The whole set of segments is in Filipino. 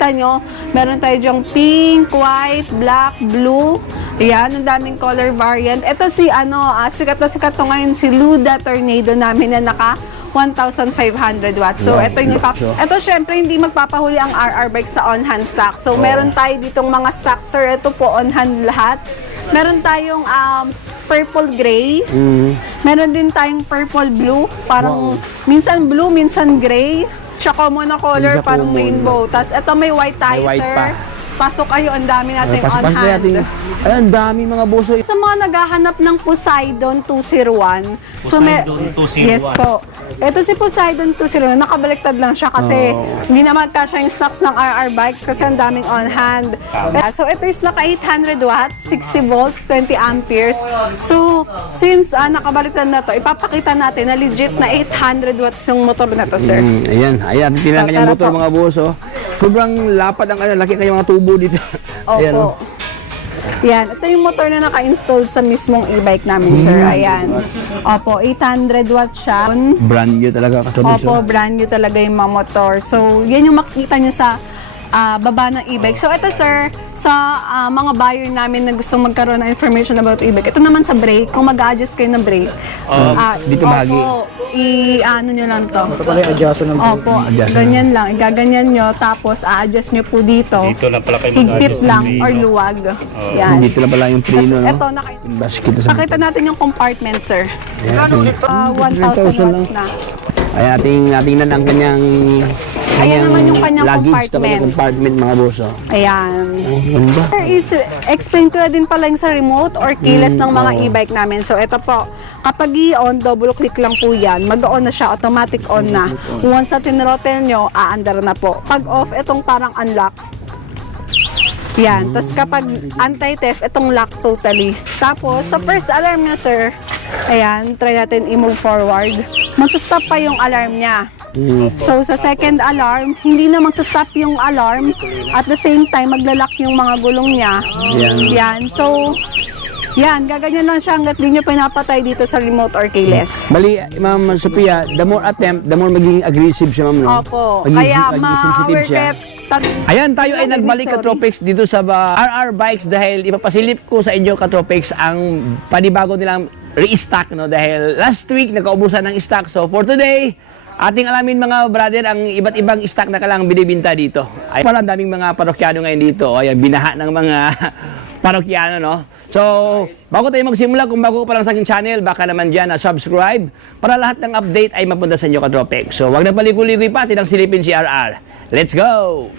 makikita nyo, meron tayo dyang pink, white, black, blue. Ayan, ang daming color variant. Ito si sikat na sikat to ngayon, si Luda Tornado namin na naka 1,500 watts. So, ito yung ito syempre hindi magpapahuli ang RR bike sa on-hand stock. So, meron tayo ditong mga stock, sir. Ito po on-hand lahat. Meron tayong purple gray. Meron din tayong purple blue. Parang minsan blue, minsan gray. Tsaka monocolor, parang rainbow. Tapos, ito may white tayo, may white sir. pa. Pasok kayo, ang dami natin on-hand. Ay, ang dami mga boso. Sa mga naghahanap ng Poseidon 201. Poseidon 201. Yes po. Ito si Poseidon 201. Nakabaliktad lang siya kasi hindi na magkasya yung stocks ng RR bikes kasi ang daming on hand. So ito is naka 800 watts, 60 volts, 20 amperes. So since nakabaliktad na to, ipapakita natin na legit na 800 watts yung motor na to, sir. Ayan, tinan kanyang motor mga boso. Sobrang lapad ang laki kayong mga tubo dito. Ayan, Opo. Yan, ito yung motor na naka-install sa mismong e-bike namin, sir. Ayan. Opo, 800 watts siya. Brand new talaga kasabay. Opo, brand new talaga yung mga motor. So, yan yung makikita nyo sa baba ng e-bike. So, ito, sir, sa mga buyer namin na gustong magkaroon ng information about e-bike. Ito naman sa brake, kung mag-adjust kayo ng brake. dito bahagi. Opo, i-ano nyo lang to. Ito pala yung adjust ng Opo, ganyan lang. Igaganyan nyo, tapos a-adjust nyo po dito. Dito lang pala kayo Higpit mag-adjust lang ng or preno. luwag. Yan. Dito na pala yung preno, no? Ito, Basket sa nakita natin yung compartment, sir. Ayan, 1,000 watts na. ay ating ang kanyang Ayan naman yung kanyang luggage compartment mga boso. Ayan. Ganda. Sir, explain ko na din pala yung sa remote or keyless ng mga e-bike namin. So, ito po. Kapag i-on, double click lang po yan. Mag-on na siya. Automatic on na. Once na tinrotel nyo, aandar na po. Pag off, itong parang unlock. Yan. Tapos kapag anti-theft, itong lock totally. Tapos, sa first alarm niya, sir, ayan, try natin i-move forward. Magsa-stop pa yung alarm niya. So, sa second alarm, hindi na magsa-stop yung alarm. At the same time, maglalak yung mga gulong niya. Yan. So, yan, gaganyan lang siya hanggat di nyo pinapatay dito sa remote or keyless. Bali, Ma'am Sophia, the more attempt, the more magiging aggressive siya, ma'am, no? Opo. Magiging Kaya sensitive siya. Ayan, tayo ay nagbalik Katropex dito sa RR Bikes dahil ipapasilip ko sa inyo Katropex ang panibago nilang restock, no? Dahil last week nagkaubusan ng stock. So for today, ating alamin mga brother ang iba't ibang stock na kailangang binibinta dito. Ay, parang daming mga parokyano ngayon dito. Ayan, binaha ng mga parokyano, no? So, bago tayo magsimula, kung bago pa lang sa aking channel, baka naman dyan subscribe para lahat ng update ay mapunta sa inyo Katropex. So, wag na paligoy-ligoy pa, tinang silipin si RR. Let's go!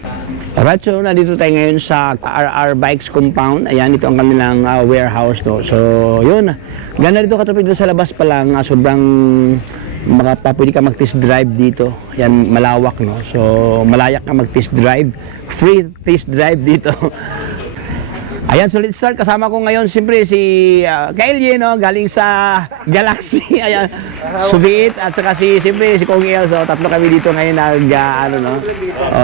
Alright, so nandito tayo ngayon sa RR Bikes compound. Ayan, ito ang kanilang warehouse, no? So, yun. Ganda dito Katropex, dito sa labas pa lang, sobrang pwede ka mag-test drive dito. Yan, malawak, no? So, malayak ka mag-test drive. Free test drive dito. Ayan, so let's start. Kasama ko ngayon, siyempre, si Kailye, no? Galing sa Galaxy. Ayan, Subiit. At saka siyempre, si Kong El. So, tatlo kami dito ngayon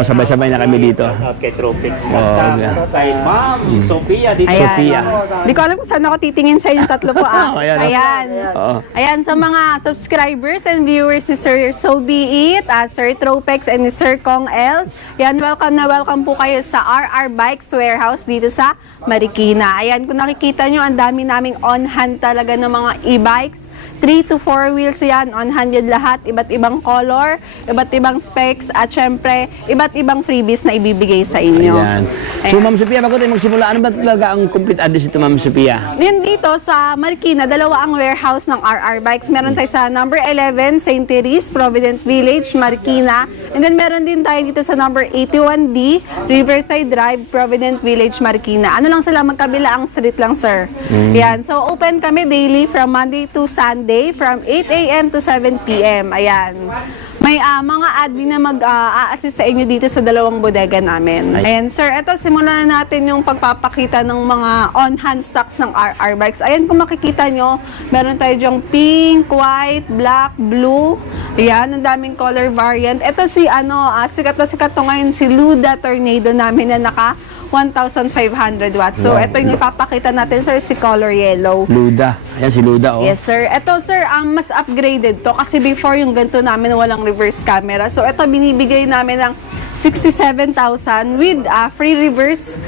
sabay-sabay na kami dito. Okay, Tropic. yeah. Kay Ma'am Sophia dito. Ayan. Sophia. Hindi ko alam kung saan ako titingin sa inyong tatlo po. Ayan. Ayan. Oo. Ayan, sa mga subscribers and viewers ni Sir Sobiit, Sir Tropex, and ni Sir Kong Els. Yan, welcome na welcome po kayo sa RR Bikes Warehouse dito sa Marikina. Ayan, kung nakikita nyo, ang dami naming on-hand talaga ng mga e-bikes. 3 to 4 wheels yan, on-hand yan lahat, iba't ibang color, iba't ibang specs, at syempre, iba't ibang freebies na ibibigay sa inyo. Ayan. So, Ma'am Sophia, bago tayo magsimula, ano ba talaga ang complete address ito, Ma'am Sophia? Yan dito sa Marikina, dalawa ang warehouse ng RR Bikes. Meron tayo sa number 11, St. Therese, Provident Village, Marikina. And then meron din tayo dito sa number 81D, Riverside Drive, Provident Village, Marikina. Ano lang sila, magkabila ang street lang, sir. Yan. So, open kami daily from Monday to Sunday from 8 a.m. to 7 p.m. Ayan. May mga admin na mag-a-assist sa inyo dito sa dalawang bodega namin. Ayan, sir, ito, simulan na natin yung pagpapakita ng mga on-hand stocks ng RR Bikes. Ayan, kung makikita nyo, meron tayo dyang pink, white, black, blue. Ayan, ang daming color variant. Ito si, sikat na sikat to ngayon, si Luda Tornado namin na naka 1,500 watts. So, ito yung ipapakita natin, sir, si color yellow. Luda. Ayan, si Luda, oh. Yes, sir. Ito, sir, mas upgraded to kasi before yung ganito namin walang reverse camera. So, ito binibigay namin ng 67,000 with free reverse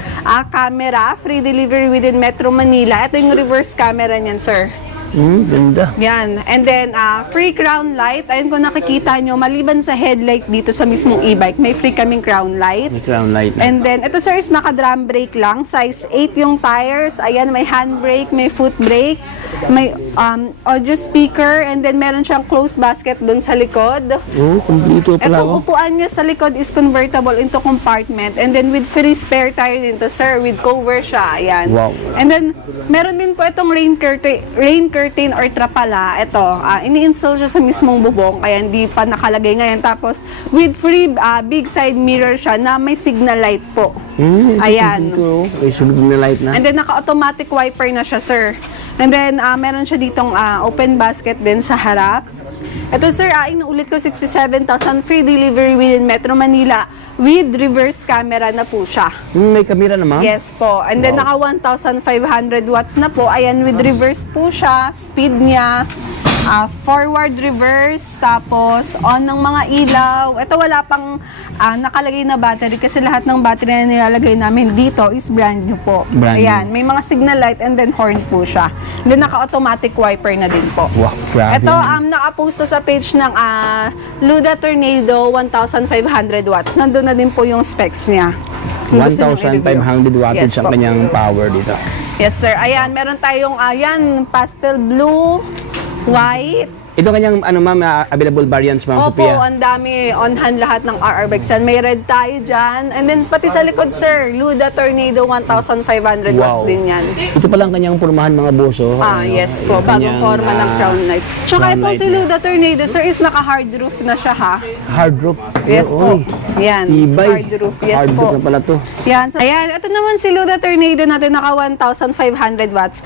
camera, free delivery within Metro Manila. Ito yung reverse camera niyan, sir. Ganda. Yan. And then, free crown light. Ayun kung nakikita nyo, maliban sa headlight dito sa mismong e-bike, may free kaming crown light. May crown light na. And then, ito sir is naka-drum brake lang. Size 8 yung tires. Ayan, may handbrake, may foot brake, may audio speaker, and then meron siyang closed basket dun sa likod. Oh, kompleto pala. Itong upuan niya sa likod is convertible into compartment. And then with free spare tire dito, sir, with cover siya. Ayan. Wow. And then, meron din po itong rain curtain or trapala. Ito, ini-install siya sa mismong bubong, kaya hindi pa nakalagay ngayon. Tapos, with free big side mirror siya na may signal light po. Ayan. May sunod na light na. And then, naka-automatic wiper na siya, sir. And then, meron siya ditong open basket din sa harap. Ito, sir, inuulit ko, 67,000 free delivery within Metro Manila with reverse camera na po siya. May camera naman? Yes po. And then, naka 1,500 watts na po. Ayan, with reverse po siya. Speed niya. Forward, reverse. Tapos, on ng mga ilaw. Ito, wala pang nakalagay na battery kasi lahat ng battery na nilalagay namin dito is brand new po. Brand new. Ayan, may mga signal light and then horn po siya. And then, naka-automatic wiper na din po. Wow, grabe. Ito, nakaposto sa page ng Luda Tornado 1,500 watts. Nandun na din po yung specs niya. 1,500 wattage Yes ang po. kanyang power dito. Yes, sir. Ayan, meron tayong, pastel blue, white. Ito kanyang, available variants, Ma'am Opo, Sophia. ang dami on hand lahat ng RR bikes. May red tayo dyan. And then, pati sa likod, sir, Luda Tornado 1,500 watts Wow. din yan. Ito pa lang kanyang pormahan, mga boso. Yes po, yung bagong kanyang, forma ng crown light. Tsaka crown ito light si niya. Luda Tornado, sir, is naka-hard roof na siya, ha? Hard roof. Yes po. Oy, Yan, tibay. hard roof. Yes Hard po. roof na pala to. Yan. So, ayan, ito naman si Luda Tornado natin, naka 1,500 watts.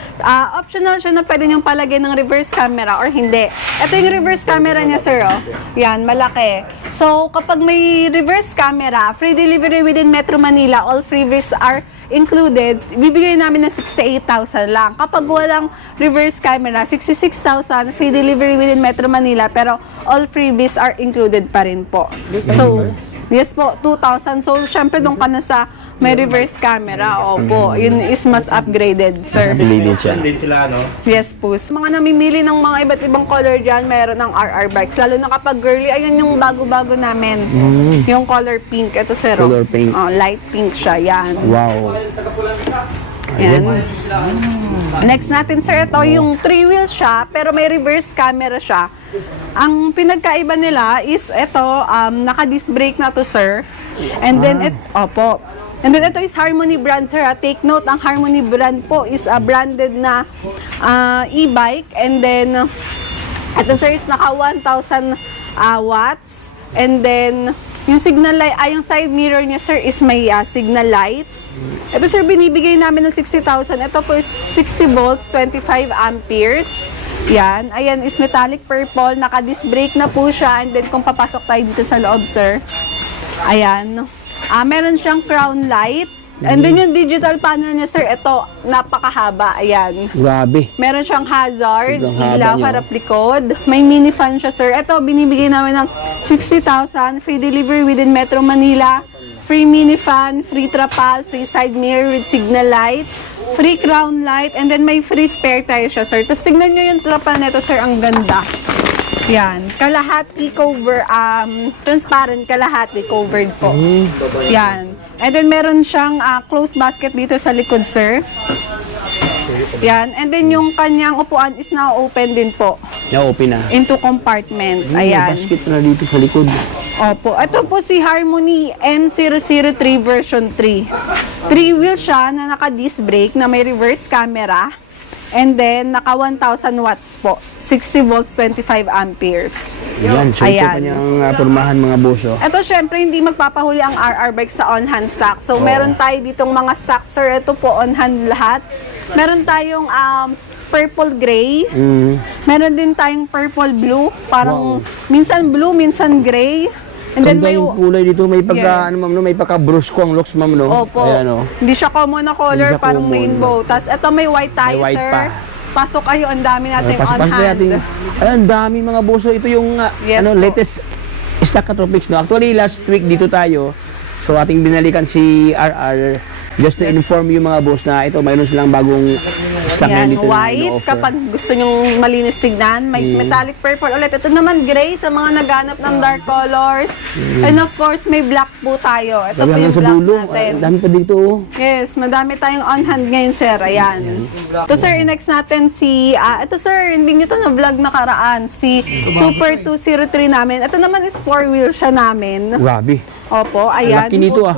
Optional siya na pwede niyong palagay ng reverse camera or hindi. Ito yung reverse camera niya, sir, oh. Yan, malaki. So, kapag may reverse camera, free delivery within Metro Manila, all freebies are included, bibigay namin ng 68,000 lang. Kapag walang reverse camera, 66,000, free delivery within Metro Manila, pero all freebies are included pa rin po. So, yes po, 2,000. So, syempre doon ka na sa may reverse camera. Opo, yun is mas upgraded, sir. Upgraded siya. Din sila, no? Yes po. Sa mga namimili ng mga iba't ibang color dyan, mayroon ng RR bikes. Lalo na kapag girly, ayun yung bago-bago namin. Yung color pink. Ito, sir. Color pink. Light pink siya. Yan. Wow. Yan. Next natin, sir, ito yung 3 wheels siya, pero may reverse camera siya. Ang pinagkaiba nila is ito, naka-disc brake na to, sir. And then, opo. And then, ito is Harmony brand, sir. Take note, ang Harmony brand po is a branded na e-bike. And then, ito, sir, is naka 1,000 watts. And then, yung signal light, yung side mirror niya, sir, is may signal light. Ito, sir, binibigay namin ng 60,000. Ito po is 60 volts, 25 amperes. Yan. Ayan is metallic purple. Naka-disc brake na po siya. And then, kung papasok tayo dito sa loob, sir. Ayan. Meron siyang crown light. And then, yung digital panel niya, sir, ito, napakahaba. Ayan. Grabe. Meron siyang hazard, Sobrang haba ilaw, niya. harap likod. May mini fan siya, sir. Ito, binibigay namin ng 60,000. Free delivery within Metro Manila. Free mini fan, free trapal, free side mirror with signal light, free crown light, and then may free spare tire siya, sir. Tapos tignan nyo yung trapal nito, sir, ang ganda. Yan. Kalahati cover, transparent, kalahati covered po. Yan. And then meron siyang closed basket dito sa likod, sir. Yan. And then yung kanyang upuan is now open din po Na-open na. into compartment. May Ayan. basket na dito sa likod. Opo. Ito po si Harmony M003 version 3. 3 wheels siya na naka-disc brake na may reverse camera. And then, naka 1,000 watts po. 60 volts, 25 amperes. Yan, so ito Ayan. kanyang pormahan, mga boso. Ito, syempre, hindi magpapahuli ang RR bike sa on-hand stock. So, meron tayo ditong mga stock, sir. Ito po, on-hand lahat. Meron tayong purple gray. Meron din tayong purple blue. Parang, minsan blue, minsan gray. And then, Ganda may... yung kulay dito, may Yes. pagka, ano ma'am, no, may pagka-brusko ang looks, ma'am, no? Opo. Ayan, no? Hindi siya common na Hindi color, siya parang common. rainbow. Tapos, ito may white tayo, May white sir. pa. Pasok kayo, ang dami natin Pasok on-hand. natin. Ayan, dami mga boso. Ito yung Yes po. latest stock ka tropics, no? Actually, last week dito tayo, So ating binalikan si RR just to inform yung mga boss na ito, mayroon silang bagong stock Yan, ngayon dito na white. ino-offer. Kapag gusto nyong malinis tignan, may metallic purple ulit. Ito naman gray sa mga naghanap ng dark colors. And of course, may black po tayo. Ito Sabi po hanggang yung sa black dulo, natin. dami pa dito. Oh. Yes, madami tayong on hand ngayon, sir. Ayan. Ito, sir, next natin si... ito, sir, hindi nyo to na-vlog nakaraan. Si Super 203 namin. Ito naman is 4-wheel siya namin. Grabe. Opo, ayan. Laki nito ah.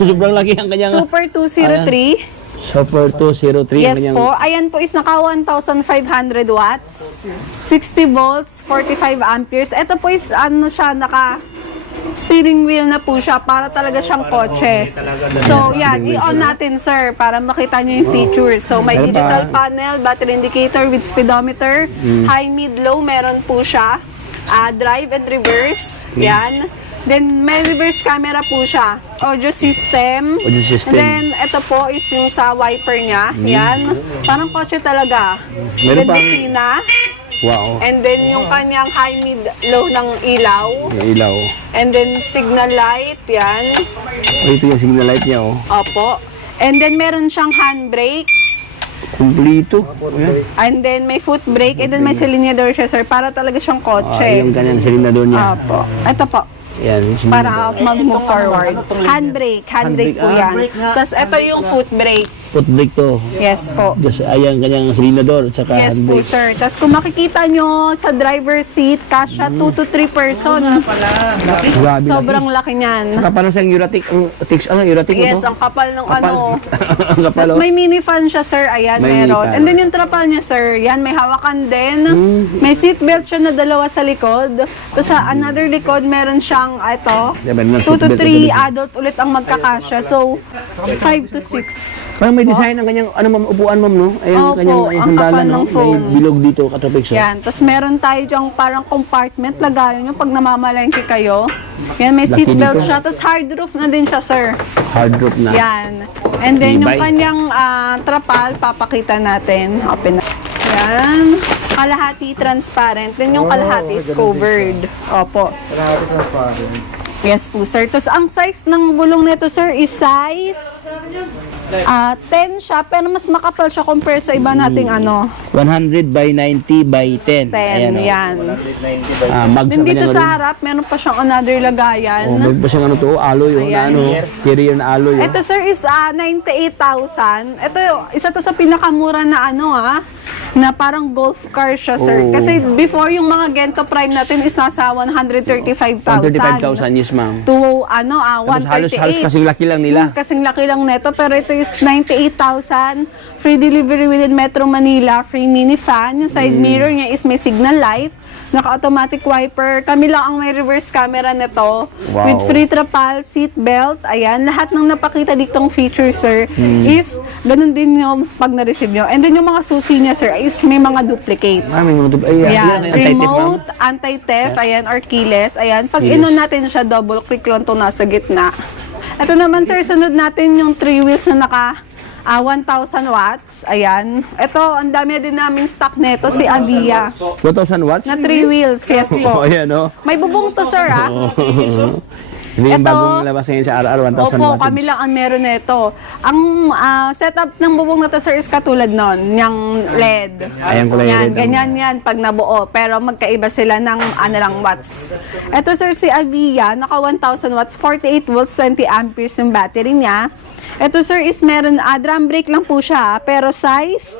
Sobrang laki ang kanyang... Super 203. Super 203 ang Yes kanyang... po. Ayan po is naka 1,500 watts, 60 volts, 45 amperes. Ito po is ano siya, naka steering wheel na po siya para talaga siyang kotse. So, yan. I-on natin, sir, para makita nyo yung features. So, may Meron pa. digital panel, battery indicator with speedometer, high, mid, low, meron po siya. Drive and reverse. Yan. Then, may reverse camera po siya. Audio system. Audio system. And then, ito po is yung sa wiper niya. Yan. Parang kotse talaga. Meron With pang- busina. Wow. And then, yung kanyang high, mid, low ng ilaw. Yung ilaw. And then, signal light. Yan. Oh, ito yung signal light niya oh. Opo. And then, meron siyang handbrake. Kumplito. Ayan. And then, may foot brake. And then, may silinador siya, sir. Para talaga siyang kotse. Yung kanyang silinador niya. Opo. Ito po. Yan. yung silinador. Para mag-move forward. Handbrake. Handbrake po yan. Tapos, ito yung foot brake. Foot brake to. Yes po. Just ayan kanyang silinador at saka Yes po, handbrake. sir. Tapos kung makikita nyo sa driver's seat, kasya 2 to 3 person. Grabe Sobrang laki niyan. Saka parang siyang Euratic, Euratic Yes, ito? ang kapal ng Kapal. ano. Ang kapal Tapos oh. may mini fan siya, sir. Ayan, May meron. mini fan. And then yung trapal niya, sir. Yan, may hawakan din. Hmm. May seatbelt siya na dalawa sa likod. Tapos sa another likod, meron siyang, ito, Yeah, meron ng 2 to seatbelt 3 sa adult ulit ang magkakasya. So, 5 to 6. Parang may design ng kanyang ano ma'am, upuan ma'am no? Ayan Opo, kanyang ang sandalan kapal no? ng May foam. bilog dito katropix oh. Yan. Tapos meron tayo dyang parang compartment. Lagayan nyo pag namamalengke kayo. Yan, may Laki seatbelt nito. siya. Tapos hard roof na din siya, sir. Hard drop na. Yan. And then yung Tibay. kanyang trapal, papakita natin. Open na. Yan. Kalahati transparent. Then yung kalahati is covered. Opo. Yes po, sir. Tapos ang size ng gulong nito, sir, is size 10 siya, pero mas makapal siya compare sa iba nating ano, 100 by 90 by 10. 10. Ayan, oh. Yan. Mags Then ang dito kanyang sa rin. harap, meron pa siyang another lagayan. Oh, may pa siyang ano to, alloy oh, na Ayan. ano, interior na alloy oh. Ito, sir, is 98,000. Ito, isa to sa pinakamura na ano, na parang golf car siya, sir. Oo. Kasi before, yung mga Gento Prime natin is nasa 135,000. 135,000 yes ma'am. To, ano, Tapos 138. halos kasing laki lang nila. Kasing laki lang neto, pero ito is 98,000. Free delivery within Metro Manila. Free mini fan. Yung side mirror niya is may signal light. Naka-automatic wiper. Kami lang ang may reverse camera nito. Wow. With free trapal, seat belt. Ayan. Lahat ng napakita ditong feature, sir, is ganun din yung pag na-receive nyo. And then yung mga susi niya, sir, is may mga duplicate. May mga tub. Ayan. Ayan, Anti-tip, ma'am. remote, anti-theft, ayan, or keyless. Ayan, pag inon natin siya, double click lang to nasa gitna. Ito naman, sir, sunod natin yung 3 wheels na naka 1,000 watts. Ayan. Ito, ang dami din naming stock nito, si Avia. 2,000 watts? Na 3 wheels, yes Oh, po. ayan oh. May bubong to, sir, Hindi yung Ito, bagong labas ngayon sa RR 1,000 Opo, wattage. kami lang ang meron nito. Ang setup ng bubong na to, sir, is katulad nun, yung LED. Ayan, kulay Yan, red. ganyan yan pag nabuo. Pero magkaiba sila ng ano lang watts. Ito, sir, si Avia, naka 1,000 watts, 48 volts, 20 amperes yung battery niya. Ito, sir, is meron, drum brake lang po siya, pero size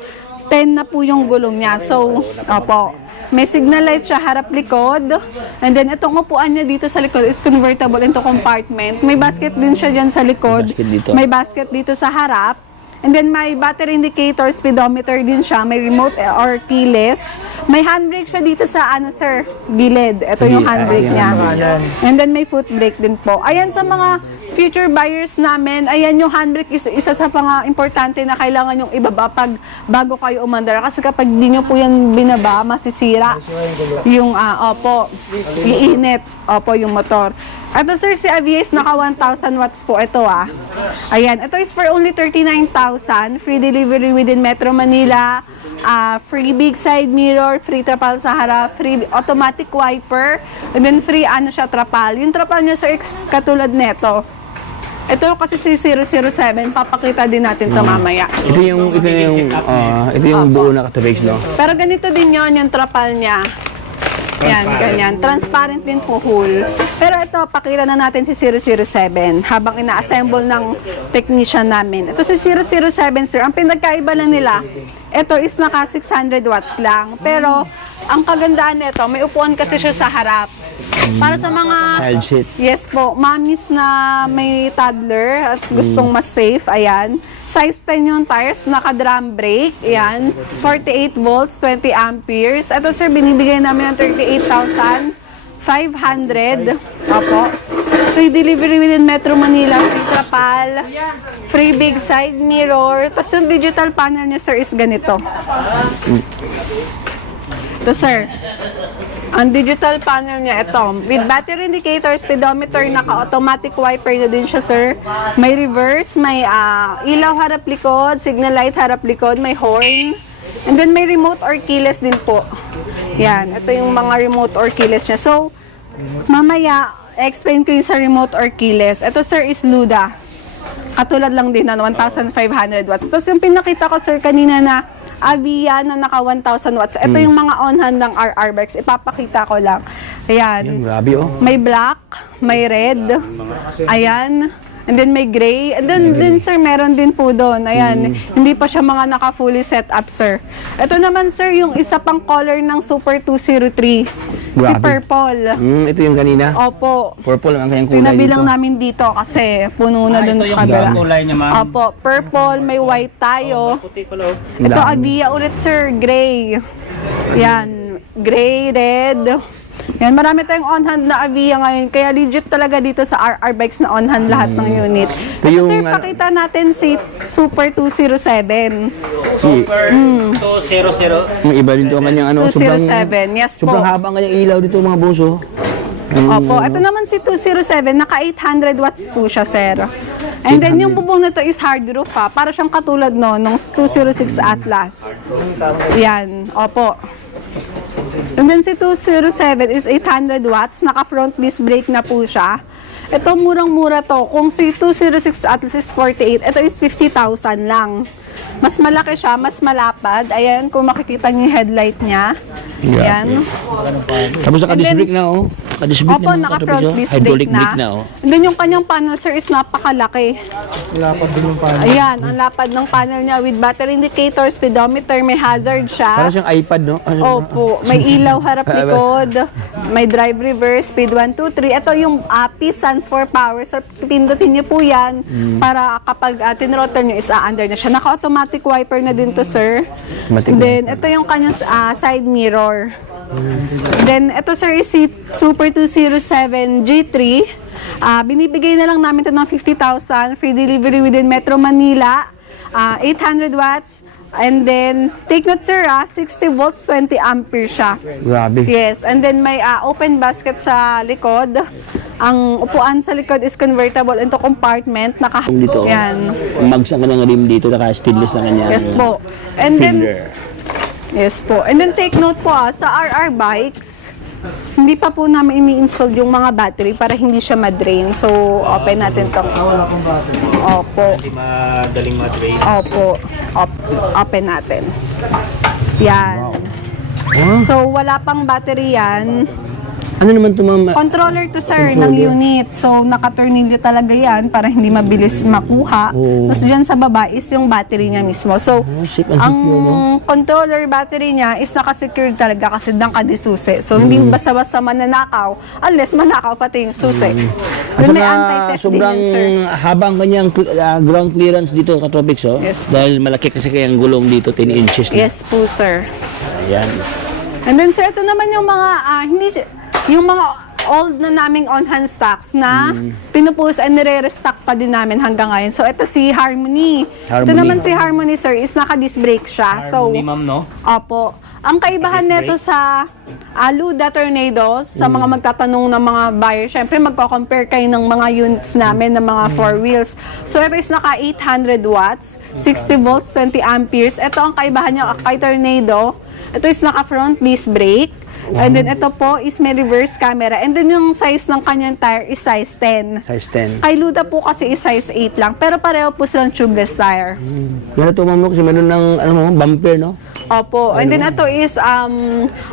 10 na po yung gulong niya. So, opo. May signal light siya harap likod. And then itong upuan niya dito sa likod is convertible into compartment. May basket din siya dyan sa likod. Basket dito. May basket dito sa harap. And then may battery indicator, speedometer din siya. May remote or keyless. May handbrake siya dito sa ano, sir, gilid. Ito yung handbrake niya. And then may foot brake din po. Ayan, sa mga future buyers namin, ayan yung handbrake is isa sa mga importante na kailangan yung ibaba pag bago kayo umandar. Kasi kapag di nyo po yan binaba, masisira yung, opo, iinit, opo, yung motor. Ito, sir, si Avia is naka 1,000 watts po. Ito, Ayan, ito is for only 39,000. Free delivery within Metro Manila. Free big side mirror, free trapal sa harap, free automatic wiper, and then free ano siya, trapal. Yung trapal niya, sir, is katulad neto. Ito kasi si 007, papakita din natin to mamaya. Ito yung buo na ka-tropics, no? Pero ganito din yon yung trapal niya. Yan, ganyan. Transparent din po hull. Pero ito, pakita na natin si 007 habang ina-assemble ng technician namin. Ito si 007, sir. Ang pinagkaiba lang nila, ito is naka 600 watts lang. Pero, ang kagandaan nito, may upuan kasi siya sa harap. Para sa mga... Child seat. Yes po, mommies na may toddler at gustong mas safe, ayan. Size 10 yung tires, naka-drum brake, ayan. 48 volts, 20 amperes. Ito sir, binibigay namin ng 38,500. Opo. Free delivery within Metro Manila, free trapal, free big side mirror. Tapos yung digital panel niya sir is ganito. Ito sir. Ang digital panel niya, ito. With battery indicator, speedometer, naka-automatic wiper na din siya, sir. May reverse, may ilaw harap likod, signal light harap likod, may horn. And then may remote or keyless din po. Yan, ito yung mga remote or keyless niya. So, mamaya, explain ko yung sa remote or keyless. Ito, sir, is Luda. Katulad lang din na 1,500 watts. Tapos yung pinakita ko, sir, kanina na Avia na naka 1,000 watts. Ito yung mga on-hand ng RR bikes. Ipapakita ko lang. Ayan. Grabe, oh. May black, may red. Ayan. And then may gray. And then sir, meron din po doon. Ayan. Hindi pa siya mga naka-fully set up, sir. Ito naman, sir, yung isa pang color ng Super 203. Si Grabe. purple. Ito yung kanina. Opo. Purple ang kanyang kulay Pinabilang dito. namin dito kasi puno na dun ito sa yung kabila. kulay niya, ma'am. Opo, purple, may white tayo. Puti pala. Ito, Dami. Avia ulit, sir, gray. Yan, gray, red. Yan, marami tayong on-hand na Avia ngayon. Kaya legit talaga dito sa RR Bikes na on-hand lahat ng unit. Ito Ito, yung, sir, pakita natin si Super 207. Super 200. Yung iba dito ang kanyang ano, 207, yes po. sobrang haba ang kanyang ilaw dito mga boso. Opo, ito naman si 207, naka 800 watts po siya, sir. And then yung bubong na to is hard roof ha, para siyang katulad no, nung 206 Atlas. Yan, opo. And then si 207 is 800 watts, naka front disc brake na po siya. Ito murang-mura to. Kung si 206 Atlas is 48, ito is 50,000 lang. Mas malaki siya, mas malapad. Ayan, kung makikita niyo yung headlight niya. Ayan. Tapos naka-disc And then- brake na, oh. Naka-disc brake Opo, na, naka-front disc hydraulic brake brake na, oh. And then yung kanyang panel, sir, is napakalaki. Lapad din yung panel. Ayan, ang lapad ng panel niya with battery indicator, speedometer, may hazard Parang siya. siyang iPad, no? Opo, may ilaw harap likod, may drive reverse, speed 1, 2, 3. Ito yung P stands for power. So, pindutin niyo po yan para kapag tinrottle niyo is under na siya. Naka-automatic wiper na din to, sir. Automatic And then, ito yung kanyang side mirror. Then, ito, sir, is si Super 207 G3. Binibigay na lang namin ito ng 50,000. Free delivery within Metro Manila. 800 watts. And then, take note, sir, 60 volts, 20 amperes siya. Grabe. Yes, and then may open basket sa likod. Ang upuan sa likod is convertible into compartment. Dito, oh. Yan. Magsang ka ng rim dito, naka-stainless na kanya. Yes po. And then, Fender. yes po. And then take note po sa RR bikes, hindi pa po namin ini-install yung mga battery para hindi siya ma-drain. So, open natin to. Opo. Hindi madaling ma-drain. Opo. Open natin. Yan. Oh, So, wala pang battery yan. ano naman ito, ma'am? Controller to, sir, ng unit. So, naka-tornilyo talaga yan para hindi mabilis makuha. Oo. Tapos dyan sa baba is yung battery niya mismo. So, Shit, ang ang secure, no? controller battery niya is naka-secured talaga kasi nakadisusi. So, hindi basta-basta mananakaw unless manakaw pati yung susi. At Then may saka, anti-theft din sobrang yan, sir. habang kanyang ground clearance dito, Katropics, oh. Yes. Dahil malaki kasi kayang gulong dito, 10 inches na. Yes po, sir. Ayan. And then, sir, ito naman yung mga, yung mga old na naming on-hand stocks na pinupus and nire-restock pa din namin hanggang ngayon. So, ito si Harmony. Ito Harmony. naman si Harmony, sir, is naka-disc brake siya. So, Harmony, ma'am, no? opo. Ang kaibahan nito sa Luda Tornadoes, sa mga magtatanong ng mga buyer, syempre magko-compare kayo ng mga units namin ng mga 4 wheels. So, ito is naka 800 watts, 60 volts, 20 amperes. Ito ang kaibahan niya kay Tornado. Ito is naka front disc brake. And then ito po is may reverse camera. And then yung size ng kanyang tire is size 10. Size 10. Kay Luda po kasi is size 8 lang. Pero pareho po silang tubeless tire. Meron ito, ma'am, kasi meron ng bumper, no? Opo. And then ito is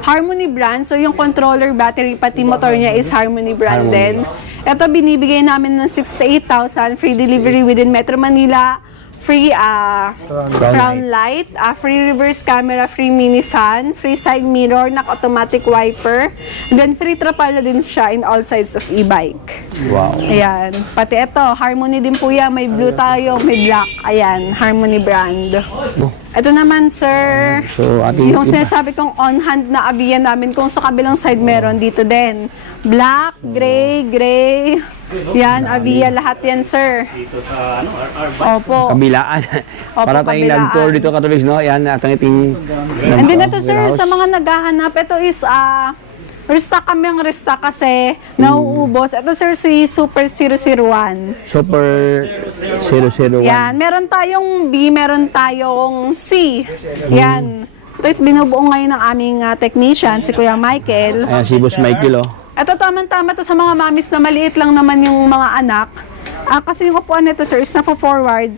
Harmony brand. So yung controller, battery, pati motor niya is Harmony brand din. Ito binibigay namin ng 68,000 free delivery within Metro Manila. Free crown light, free reverse camera, free mini fan, free side mirror, automatic wiper. And then free trapal na din siya in all sides of e-bike. Wow. Ayan. Pati ito, Harmony din po yan. May blue tayo, may black. Ayan, Harmony brand. Ito naman, sir, So, ating yung iba. sinasabi kong on-hand na abiyan namin, kung sa kabilang side meron dito din. Black, gray. Yan, abiya lahat yan, sir. Dito sa RR Bikes. Opo. Kabilaan. Opo, Para tayong kabilaan. nag-tour dito, Katolik, no? Yan, at ang iting... And then ito, sir, sa mga naghahanap, ito is, restock kami ang restock kasi nauubos. Ito, sir, si Super 001. Super 001. Yan, meron tayong B, meron tayong C. Yan. Ito is binubuo ngayon ng aming technician, si Kuya Michael. Ayan, si Boss Michael, oh. Ito tamang-tama to sa mga mamis na maliit lang naman yung mga anak. Kasi yung upuan nito, sir, is napo-forward.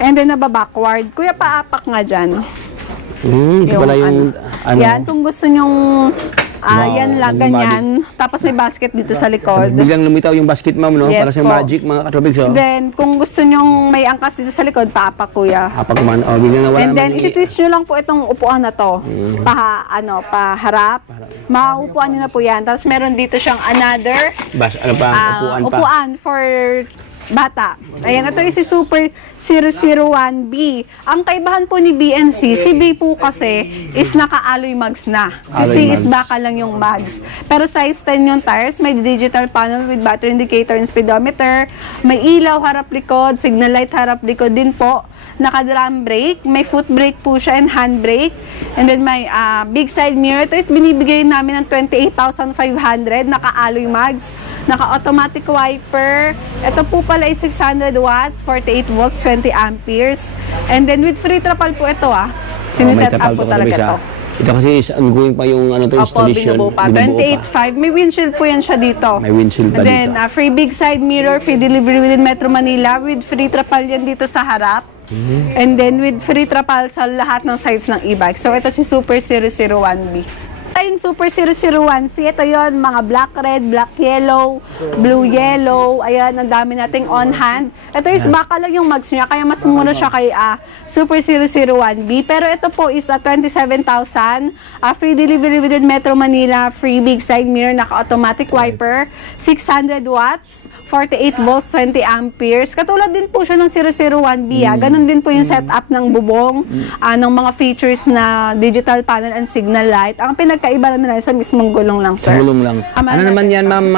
And then naba-backward. Kuya, paapak nga dyan. Ito pala yung, Yan, kung gusto nyong, Wow, yan lang, ang ganyan. Tapos may basket dito sa likod. biglang lumitaw yung basket, ma'am, no? Yes Para sa po. magic, mga Katolik, oh. Then, kung gusto nyong may angkas dito sa likod, paapak, kuya. Kapag kuman, biglang nawala And then, naman iti-twist nyo lang po itong upuan na to. Paharap. Mauupuan nyo na po yan. Tapos meron dito siyang another upuan for bata. Ayan, ito yung si Super 001B. Ang kaibahan po ni BNC, si B po kasi is naka-alloy mags na. Si C Alloy is mags. baka lang yung mags. Pero size 10 yung tires, may digital panel with battery indicator and speedometer, may ilaw harap-likod, signal light harap-likod din po. Naka-drum brake, may foot brake po siya and hand brake. And then may big side mirror. Ito is binibigay namin ng 28,500, naka-alloy mags, naka-automatic wiper. Ito po pala is 600 watts, 48 volts, 20 amperes. And then with free trapal po ito Siniset up po talaga to. Ito kasi is ongoing pa yung Opo, installation. binubuo pa. Binubuo 28.5. May windshield po yan siya dito. May windshield pa And then, dito. free big side mirror, free delivery within Metro Manila with free trapal yan dito sa harap. And then, with free trapal sa lahat ng sides ng e-bike. So, ito si Super 001B. Yung Super 001C, ito yon mga black red, black yellow, blue yellow, ayan, ang dami nating on hand. Ito is baka lang yung mags niya, kaya mas mura siya kay Super 001B. Pero ito po is 27,000, free delivery within Metro Manila, free big side mirror, naka-automatic wiper, 600 watts, 48 volts, 20 amperes. Katulad din po siya ng 001B. Ganun din po yung setup ng bubong, ng mga features na digital panel and signal light. Ang pinagkaiba lang nila sa mismong gulong lang, sir. Gulong lang. Ama Ano naman natin yan, ma'am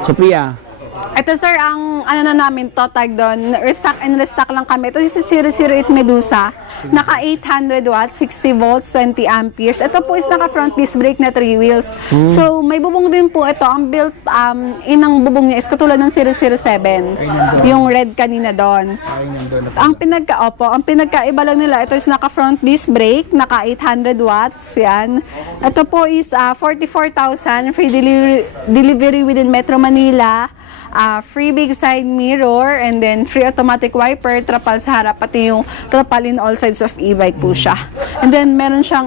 Sophia? Ito, sir, ang ano na namin to, tag doon, restock and restock lang kami. Ito si 008 Medusa, naka 800 watts, 60 volts, 20 amperes. Ito po is naka front disc brake na 3 wheels. So, may bubong din po ito. Ang built, inang bubong niya is katulad ng 007. Yung red kanina doon. Ang pinagkaiba lang nila, ito is naka front disc brake, naka 800 watts, yan. Ito po is 44,000, free delivery within Metro Manila. Free big side mirror, and then free automatic wiper, trapal sa harap, pati yung trapal in all sides of e-bike po siya. And then meron siyang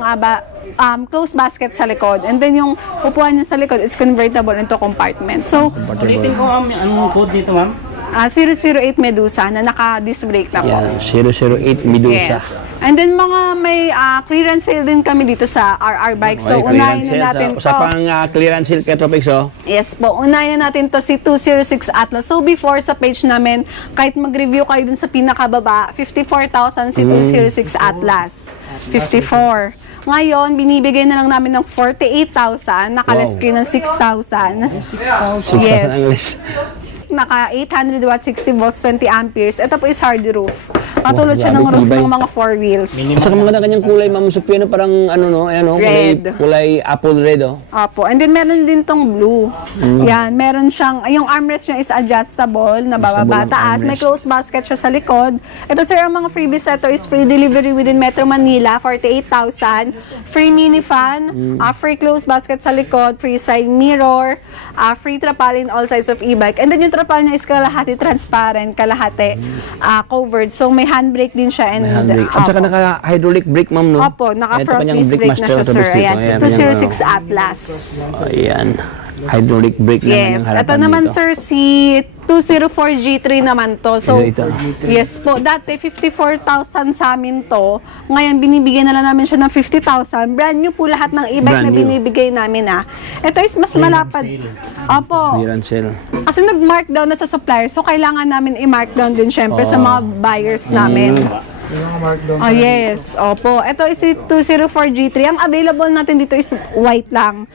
closed basket sa likod, and then yung upuan niya sa likod is convertible into compartment. So, Ulitin ko anong code dito, ma'am? 008 Medusa na naka-disc brake na po. Yan, 008 Medusa. Yes. And then may clearance sale din kami dito sa RR Bike. So, Okay, unahin clearance na natin sale. to. Sa pang clearance sale kay Tropex, oh. Yes po, unahin na natin to si 206 Atlas. So before sa page namin, kahit mag-review kayo dun sa pinakababa, 54,000 si 206 Atlas. 54. Ngayon, binibigay na lang namin ng 48,000, naka-less kayo ng 6,000. 6,000 ang less. Naka 800 watts, 60 volts, 20 amperes. Ito po is hard roof. Katulad siya ng grabe, roof tibay. ng mga four wheels. At saka maganda kanyang kulay, Ma'am Sophia, no? Parang ano, no? Ayan, no? Red. Kulay apple red, oh. Opo. And then meron din tong blue. Yan, meron siyang, yung armrest niya is adjustable, na bababa ang taas. May armrest. closed basket siya sa likod. Ito sir, ang mga freebies nito is free delivery within Metro Manila, 48,000. Free mini fan, free closed basket sa likod, free side mirror, free trapal in all sides of e-bike. And then yung trapal niya is kalahati transparent, kalahati covered. So may handbrake din siya. And, May handbrake. At saka opo. naka-hydraulic brake, Ma'am, no? Opo, Ito naka-front kanyang disc brake na master siya, auto sir. disc dito. Ayan, Ayan, 206 ayan, Atlas. Ayan. Hydraulic brake lang Yes. ang harapan Ito naman, dito. sir, si 204 G3 naman to. So, Ito. yes po. Dati, 54,000 sa amin to. Ngayon, binibigyan na lang namin siya ng 50,000. Brand new po lahat ng e-bike Brand na new. binibigay namin, ah. Ito is mas malapad. Opo. Clearance sale. Kasi nag-markdown na sa supplier. So, kailangan namin i-markdown din syempre sa mga buyers namin. Yung mga markdown. Oh, yes. Opo. Ito is si 204 G3. Ang available natin dito is white lang.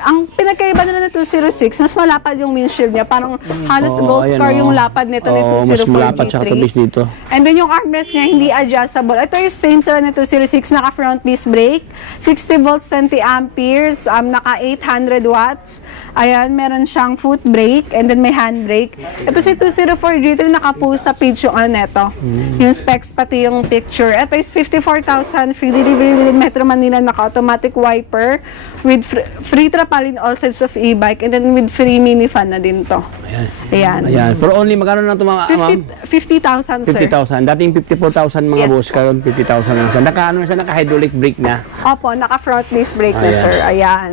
Ang pinagkaiba nila ng 206, mas malapad yung windshield niya. Parang halos golf ayan, car oh. yung lapad nito ni Oo, 204 mas malapad G3. siya katubis dito. And then yung armrest niya, hindi adjustable. Ito is same sila na 206, naka front disc brake, 60 volts, 20 amperes, naka 800 watts. Ayan, meron siyang foot brake, and then may hand brake. Ito si 204 G3, naka-post sa page yung ano neto. Yung specs, pati yung picture. Ito is 54,000, free delivery within Metro Manila, naka-automatic wiper, with free trapal in all sides of e-bike, and then with free mini fan na din to. Ayan. Ayan. Ayan. For only, magkano na ito, mga ma'am? 50,000, sir. 50,000. Dating 54,000 mga Yes. boss, karon 50,000 lang siya. Ano siya, naka-hydraulic brake na. Opo, naka-front disc brake na, Ayan. sir. Ayan.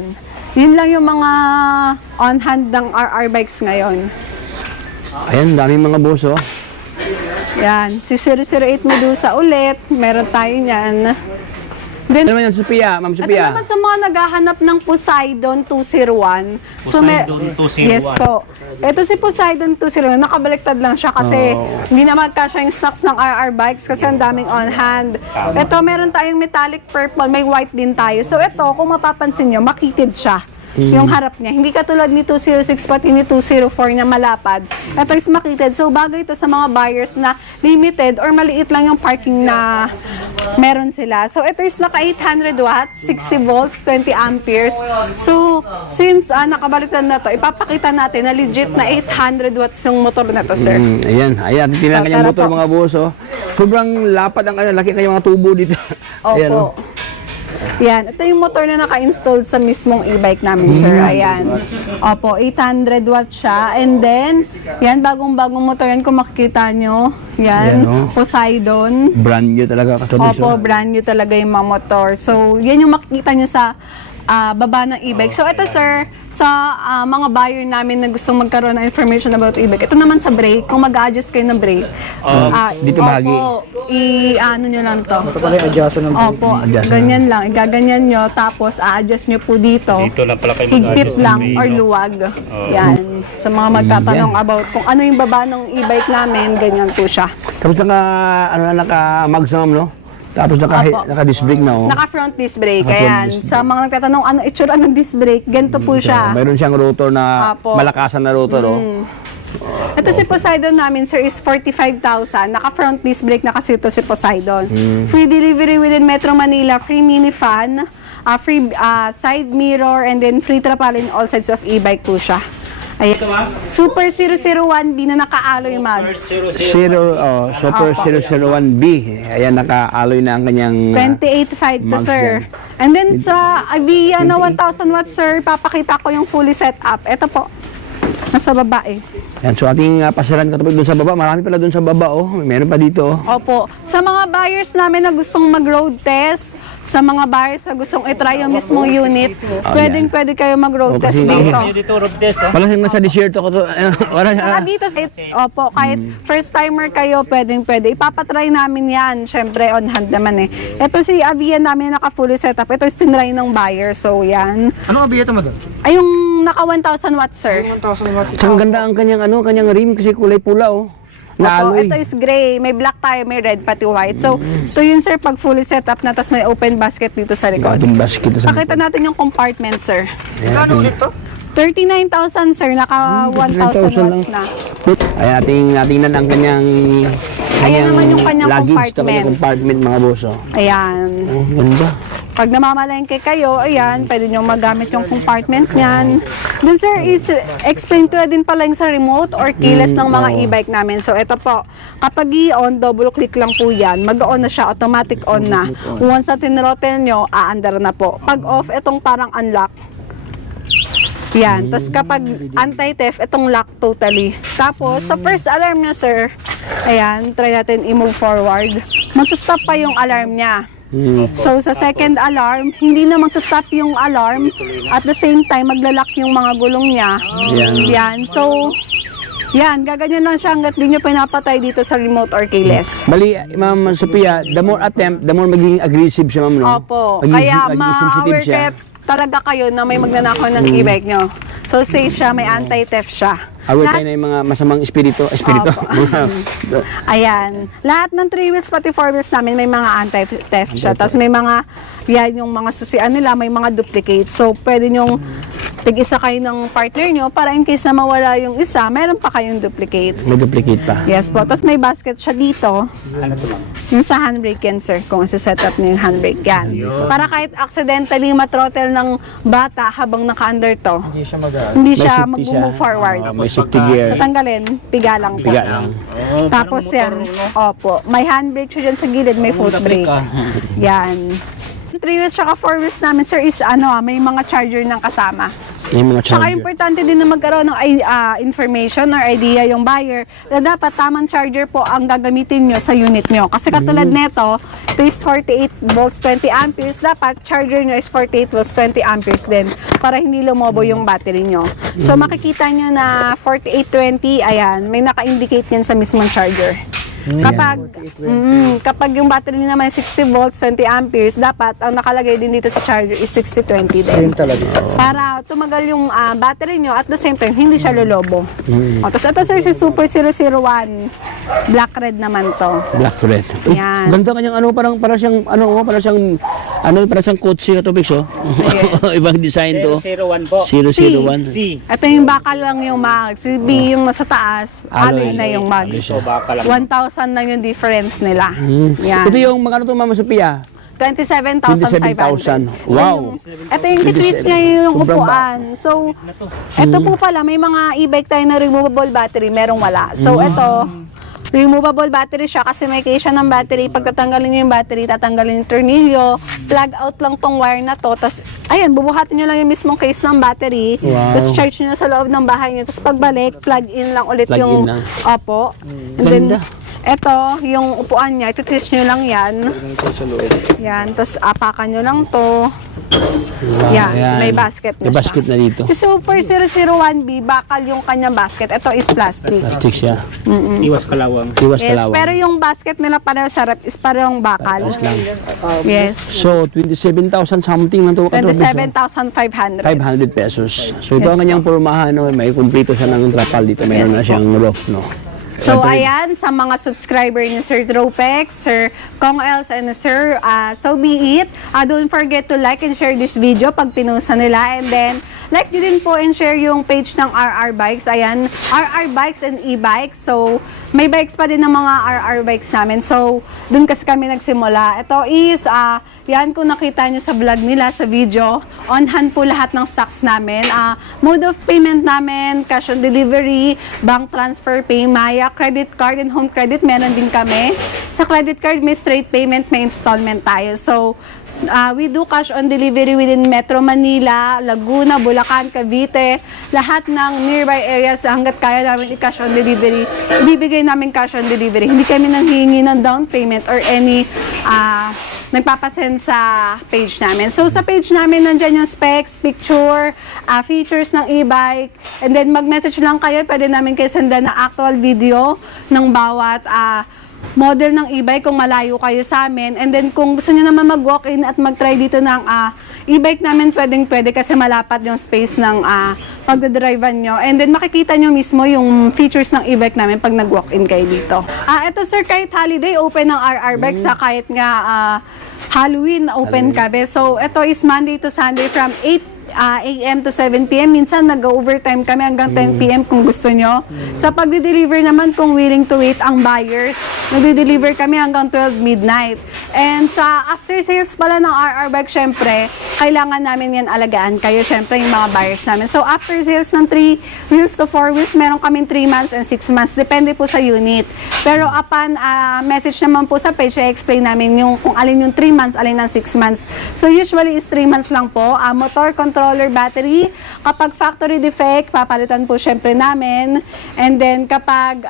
Yun lang yung mga on-hand ng RR bikes ngayon. Ayan, daming mga boss, oh. Yan. Si 008 Medusa ulit. Meron tayo niyan. Then, Ano naman yan, Sophia? Ma'am ito Sophia? naman sa mga naghahanap ng Poseidon 201. Poseidon 201. Yes po. Ito si Poseidon 201. Nakabaliktad lang siya kasi hindi na magkasya yung stocks ng RR bikes kasi ang daming on hand. Ito, meron tayong metallic purple. May white din tayo. So ito, kung mapapansin nyo, makitid siya. Yung harap niya. Hindi katulad ni 206 pati ni 204 na malapad. Ito is makitid. So bagay ito sa mga buyers na limited or maliit lang yung parking na meron sila. So ito is naka 800 watts, 60 volts, 20 amperes. So since nakabaliktad na to, ipapakita natin na legit na 800 watts yung motor na to, sir. Ayan, ayan. Tingnan kanyang Tara motor, po. mga boss, oh. Sobrang lapad ang laki kanyang mga tubo dito. Ayan, oh. Opo. Yan, ito yung motor na naka-installed sa mismong e-bike namin, sir. Ayan. Opo, 800 watts siya. And then, yan, bagong-bagong motor yan. Kung makikita nyo, yan, Yan, oh. Poseidon. Brand new talaga katubis, Opo, oh. brand new talaga yung mga motor. So, yan yung makikita nyo sa baba ng e-bike. So, ito, sir, sa mga buyer namin na gustong magkaroon ng information about e-bike. Ito naman sa brake, kung mag-adjust kayo ng brake. Dito bahagi. Opo, i-ano nyo lang to. Ito pala yung adjustan ng brake. Opo, Adjust ganyan lang. Igaganyan nyo, tapos a-adjust nyo po dito. Dito lang pala kayo Higpit mag-adjust lang ng or brake, no? luwag. Yan. Sa mga magtatanong about kung ano yung baba ng e-bike namin, ganyan po siya. Tapos naka-mags na, ma'am, no? Tapos Opo. naka-disc brake na, oh. Naka-front disc brake. Naka-front Ayan. disc Sa mga nagtatanong ano itsura ng disc brake, ganito po siya. Mayroon siyang rotor na Opo. malakasan na rotor, oh. Ito si Poseidon namin, sir, is 45,000. Naka-front disc brake na kasi ito si Poseidon. Free delivery within Metro Manila, free mini fan, free side mirror, and then free trapal in all sides of e-bike po siya. Ayan. Super 001B na naka-alloy mags. Super 001B. Ayan, naka-alloy na ang kanyang 28.5 to, mags sir. yan. And then sa Avia na 1,000 watts, sir, papakita ko yung fully set up. Ito po. Nasa baba eh. Yan, so ating pasiran katubig doon sa baba. Marami pala doon sa baba, oh. Meron pa dito, oh. Opo. Sa mga buyers namin na gustong mag-road test, sa mga buyers na gustong itry yung mismong unit, pwede kayo mag-road test kasi- dito. Dito road test, ha? Wala siyang nasa desierto ko to. Wala Saka dito, opo, kahit first timer kayo, pwede. Ipapatry namin yan. Siyempre, on hand naman eh. Ito si Avia namin naka-fully setup. Ito is tinry ng buyer. So, yan. Ano ka ito, madam? Ay, yung naka 1,000 watts, sir. 1,000 watts. Ang ganda ang kanyang rim kasi kulay pula, oh. Opo, Naaloy. ito is gray. May black tayo, may red, pati white. So, ito yun, sir, pag fully setup na, tapos may open basket dito sa likod. Ating basket sa Pakita natin yung compartment, sir. Ayan, Ano ulit to? 39,000 sir, naka 1,000 watts na. Ay, ating ang kanyang Ayan naman yung kanyang luggage, compartment. compartment mga boss. Oh. Ayan. Oh, ganda. Pag namamalengke kayo, ayan, pwede nyo magamit yung compartment niyan. Then sir, is explain ko din pala yung sa remote or keyless ng mga oo. e-bike namin. So ito po, kapag i-on, double click lang po yan, mag-on na siya, automatic on na. Once na tinrotel nyo, aandar na po. Pag off, itong parang unlock. Yan. Tapos kapag anti-theft, itong lock totally. Tapos, sa first alarm niya, sir, ayan, try natin i-move forward. Magsa-stop pa yung alarm niya. So, sa second alarm, hindi na magsa-stop yung alarm. At the same time, maglalak yung mga gulong niya. Yan. So, yan, gaganyan lang siya hanggat di nyo pinapatay dito sa remote or keyless. Bali, Ma'am Sophia, the more attempt, the more magiging aggressive siya, ma'am, no? Opo. Magiging- Kaya magiging sensitive ma-aware siya. kayo talaga kayo na may magnanakaw ng e-bike nyo. So, safe siya, may anti-theft siya. Aware Lahat- tayo na yung mga masamang espiritu. Opo. Ayan. Lahat ng 3 wheels pati 4 wheels namin may mga anti-theft siya. Tapos may mga, yan yung mga susian nila, may mga duplicate. So, pwede nyong tig-isa kayo ng partner nyo para in case na mawala yung isa, meron pa kayong duplicate. May duplicate pa. Yes po. Tapos may basket siya dito. Yung sa handbrake yan, sir. Kung isa-set up niyo yung handbrake yan. Para kahit accidentally matrottle ng bata habang naka-under to, Hindi siya mag-aano. hindi May siya safety mag-move siya. forward. May safety gear. Tatanggalin, piga lang po. Piga lang. Tapos yan, opo, may handbrake siya dyan sa gilid, may foot brake. Yan. 3 wheels tsaka 4 wheels namin, sir, is may mga charger ng kasama. Yung mga Tsaka charger. importante din na magkaroon ng information or idea yung buyer na dapat tamang charger po ang gagamitin nyo sa unit nyo. Kasi katulad neto, ito is 48 volts 20 amperes. Dapat charger nyo is 48 volts 20 amperes din para hindi lumobo yung battery nyo. So makikita nyo na 4820, ayan, may naka-indicate yan sa mismong charger. Kapag yung battery niya naman 60 volts, 20 amperes, dapat ang nakalagay din dito sa charger is 6020 din. Yun talaga. Para tumagal yung battery nyo at the same time, hindi siya lolobo. O, tapos ito sir, si Super 001. Black red naman to. Black red. Yan. Ganda kanyang para siyang kotse na to, Pix, oh. Yes. Ibang design to. 001 po. 001. C. Ito yung bakal lang yung mags. Si B yung nasa taas, alloy na yung mags. So baka lang. 1,000 lang yung difference nila. Yan. Ito yung magkano to, Mama Sophia? 27,500. 27,000. Wow. Ito yung kitwist niya yung Sobrang upuan. So, ito po pala, may mga e-bike tayo na removable battery, merong wala. So, ito, removable battery siya kasi may case siya ng battery. Pag tatanggalin nyo yung battery, tatanggalin yung tornilyo, plug out lang tong wire na to, tapos, ayan, bubuhatin nyo lang yung mismong case ng battery, Wow. tapos charge nyo na sa loob ng bahay nyo, tapos pagbalik, plug in lang ulit Plug yung, in lang. opo. And then, Ganda. ito, yung upuan niya, ito-twist nyo lang yan. Yan, tapos apakan nyo lang to. Yan, Ayan. may basket na May basket siya. na dito. Si Super 001B, bakal yung kanyang basket. Ito is plastic. Plastic siya. Iwas kalawang. Iwas Yes, kalawang. pero yung basket nila pareho sa rep is parehong bakal. Tapos lang. Yes. So, 27,000 something lang to. 27,500. 500 pesos. So, ito ang kanyang pormahan. No? May kumplito siya ng trapal dito. Mayroon Yes na siyang roof. No? So, ayan, sa mga subscriber ni Sir Tropex, Sir Kong Els, and Sir So Be It, don't forget to like and share this video pag pinusa nila. And then, like nyo din po and share yung page ng RR Bikes. Ayan, RR Bikes and e-bikes. So, may bikes pa din ng mga RR Bikes namin. So, dun kasi kami nagsimula. Ito is, yan kung nakita nyo sa vlog nila, sa video, on hand po lahat ng stocks namin. Mode of payment namin, cash on delivery, bank transfer, Paymaya, credit card and home credit, meron din kami. Sa credit card, may straight payment, may installment tayo. So, we do cash on delivery within Metro Manila, Laguna, Bulacan, Cavite, lahat ng nearby areas hanggat kaya namin i-cash on delivery. Ibibigay namin cash on delivery. Hindi kami nanghihingi ng down payment or any nagpapasend sa page namin. So, sa page namin, nandyan yung specs, picture, features ng e-bike, and then mag-message lang kayo, pwede namin kayo sendan na actual video ng bawat model ng e-bike kung malayo kayo sa amin. And then, kung gusto nyo naman mag-walk-in at mag-try dito ng e-bike namin, pwedeng-pwede kasi malapat yung space ng pagdadrivean nyo. And then, makikita nyo mismo yung features ng e-bike namin pag nag-walk-in kayo dito. Ito sir, kahit holiday, open ng RR Bike sa kahit nga Halloween, open kami. So, ito is Monday to Sunday from 8 AM to 7 PM. Minsan nag-overtime kami hanggang 10 PM kung gusto nyo. Sa pagde-deliver naman, kung willing to wait ang buyers, nagde-deliver kami hanggang 12 midnight. And sa after sales pala ng RR Bike, syempre, kailangan namin yan alagaan kayo, syempre, yung mga buyers namin. So after sales ng 3 wheels to 4 wheels, meron kaming 3 months and 6 months. Depende po sa unit. Pero upon message naman po sa page, i-explain namin yung kung alin yung 3 months, alin ang 6 months. So usually is 3 months lang po. Motor, controller, battery. Kapag factory defect, papalitan po syempre namin. And then kapag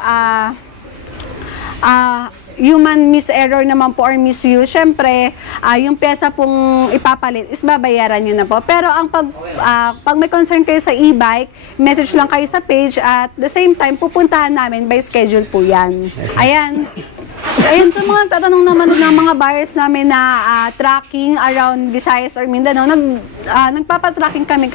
human miss-error naman po or misuse, syempre, yung pyesa pong ipapalit is babayaran nyo na po. Pero ang pag may concern kayo sa e-bike, message lang kayo sa page at the same time, pupuntahan namin by schedule po yan. Ayan. Ayun, sa mga tatanong naman ng mga buyers namin na tracking around Visayas or Mindanao, nagpapatracking kami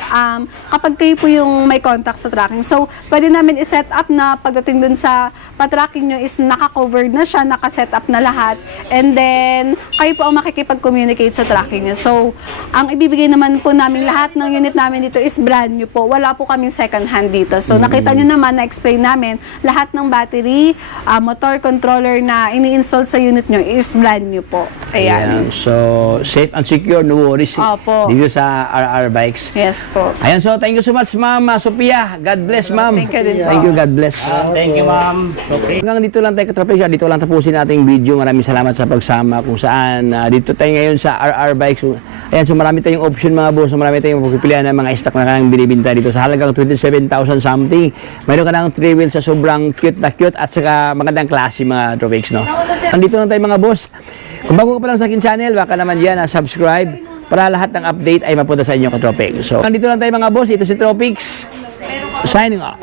kapag kayo po yung may contact sa tracking. So, pwede namin i-set up na pagdating dun sa patracking nyo is naka-covered na siya, naka-set up na lahat. And then, kayo po ang makikipag-communicate sa tracking nyo. So, ang ibibigay naman po namin, lahat ng unit namin dito is brand new po. Wala po kaming second hand dito. So, nakita nyo naman, na-explain namin, lahat ng battery, motor controller na ini-install sa unit nyo is brand new po. Ayan. So, safe and secure, no worries. Opo. Dito sa RR Bikes. Yes po. Ayan, so thank you so much, Ma'am Sophia. God bless, Ma'am. Thank you din po. Thank you, God bless. Thank you, ma'am. Okay. Hanggang dito lang tayo, Katropics. Dito lang tapusin nating video. Maraming salamat sa pagsama kung saan. Dito tayo ngayon sa RR Bikes. So, ayan, so marami tayong option mga boss. So, marami tayong pagpipilian ng mga stock na kanyang binibinta dito sa halagang 27,000 something. Mayroon ka ng 3 wheels sa sobrang cute na cute at saka magandang klase mga Katropics, no? Nandito lang tayo mga boss. Kung bago ka pa lang sa akin channel, baka naman yan, subscribe para lahat ng update ay mapunta sa inyo, Katropics. So, nandito lang tayo mga boss. Ito si Tropics. Signing off.